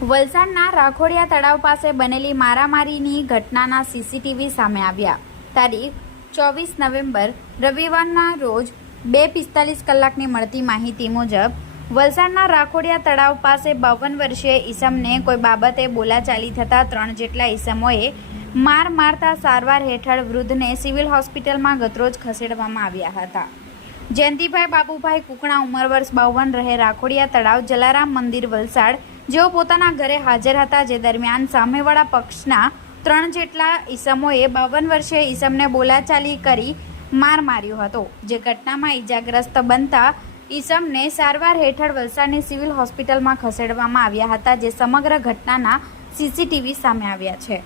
વલસાડના રાખોડિયા તળાવ પાસે બનેલી મારામારીની ઘટનાના સીસીટીવી સામે આવ્યા. તારીખ ચોવીસ નવેમ્બર, રવિવારના રોજ બે પિસ્તાલીસ કલાકની મળતી માહિતી મુજબ, વલસાડના રાખોડિયા તળાવ પાસે બાવન વર્ષીય ઈસમને કોઈ બાબતે બોલાચાલી થતાં ત્રણ જેટલા ઈસમોએ માર મારતા સારવાર હેઠળ વૃદ્ધને સિવિલ હોસ્પિટલમાં ગતરોજ ખસેડવામાં આવ્યા હતા. જયંતિભાઈ બાબુભાઈ કુકણા ઉંમર વર્ષ બાવન રહે રાખોડિયા તળાવ જલારામ મંદિર વલસાડ જેઓ પોતાના ઘરે હાજર હતા, જે દરમિયાન સામેવાળા પક્ષના ત્રણ જેટલા ઈસમોએ બાવન વર્ષે ઈસમને બોલાચાલી કરી માર માર્યો હતો. જે ઘટનામાં ઈજાગ્રસ્ત બનતા ઈસમને સારવાર હેઠળ વલસાડની સિવિલ હોસ્પિટલમાં ખસેડવામાં આવ્યા હતા, જે સમગ્ર ઘટનાના સીસીટીવી સામે આવ્યા છે.